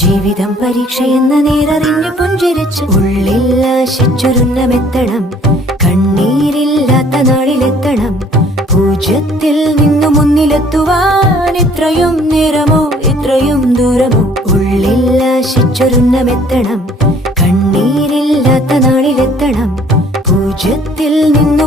ജീവിതം പരീക്ഷയെന്ന നേരറിഞ്ഞു പുഞ്ചിരിച്ച് ഉള്ളിൽ ആശിച്ചൊരുന്നമെത്തണം. കണ്ണീരില്ലാത്ത നാളിലെത്തണം. പൂജ്യത്തിൽ നിന്നു മുന്നിലെത്തുവാൻ ഇത്രയും നേരമോ ഇത്രയും ദൂരമോ? ഉള്ളിൽ ആശിച്ചൊരുന്നമെത്തണം. കണ്ണീരില്ലാത്ത നാളിലെത്തണം. പൂജ്യത്തിൽ നിന്നു